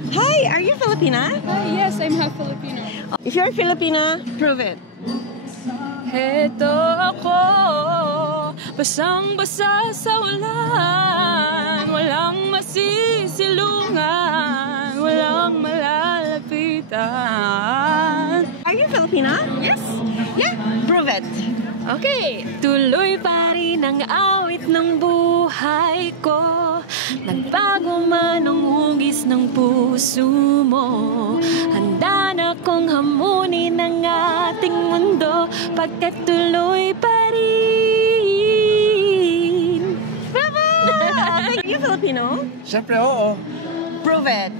Hi, are you Filipina? Yes, I'm half Filipino. If you're Filipina, prove it. Heto ako, basang-basa sa ulan, walang masisilungan, walang malalapitan. Are you Filipina? Yes. Yeah, prove it. Okay. Tuloy pa rin ang awit ng buhay ko, nagbago man ang hugis ng puso mo. Handa na kong hamunin ang ating mundo, pagkat tuloy pa rin. Bravo! Are you Filipino? Siyempre, oo. Prove it.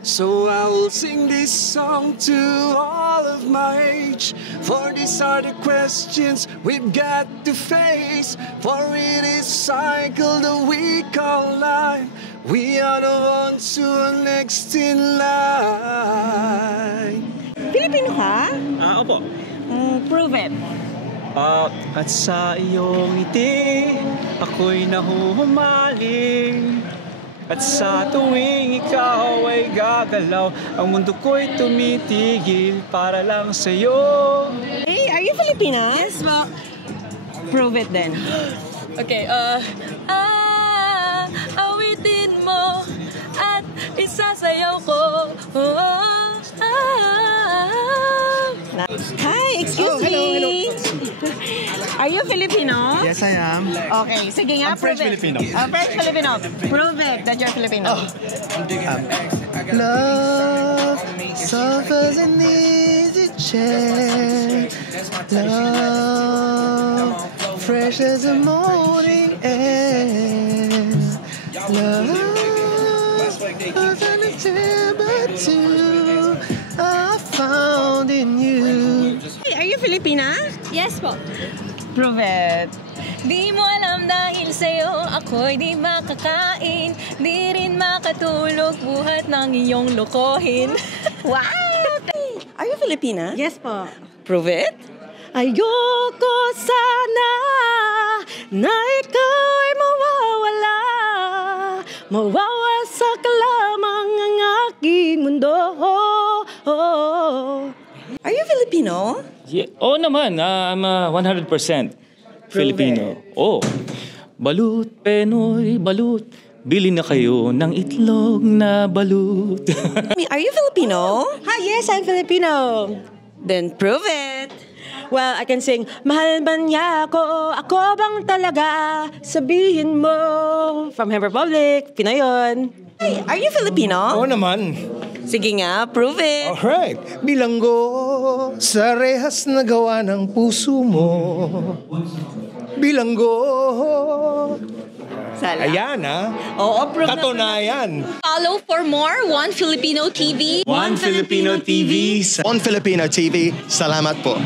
So I will sing this song to all of my age, for these are the questions we've got to face. For in this cycle that we call life, we are the ones who are next in line. Filipino ka? Opo. Prove it. At sa iyong ngiti, ako'y nahuhumaling. At sa tuwing ikaw ay gagalaw, ang mundo ko'y tumitigil para lang sa'yo. Hey, are you Filipina? Yes, ma. Prove it then. Okay, awitin mo at isasayaw ko. Hi, excuse me. hello. Are you Filipino? Yes, I am. Okay, sige nga, I'm prove French it. Filipino. French Filipino. Prove it that you're Filipino. Love, soft as an easy chair. Love, fresh as a morning air. Love, as an but two I found in you. Hey, are you Filipina? Yes po. Prove it. Di mo alam dahil sa'yo ako'y di makakain, di rin makatulog buhat ng iyong lokohin. Wow! Are you Filipina? Yes po. Prove it. Ayoko sana na ikaw ay mawawasak lamang ang aking mundo. Are you Filipino? Yeah. Oo naman, I'm 100% Filipino. Oh, balut, Penoy, balut. Bili na kayo ng itlog na balut. Are you Filipino? Hi, yes, I'm Filipino. Then prove it. Well, I can sing, mahal ba niya ako bang talaga, sabihin mo. From Hem Republic, Pinoy yun. Hey, are you Filipino? Oo naman. Sige nga, prove it. Alright. Bilanggo sa rehas na gawa ng puso mo. Bilanggo. Sala. Ayan Oo, prove Katunayan. Follow for more One Filipino TV. One Filipino TV. On Filipino TV, salamat po.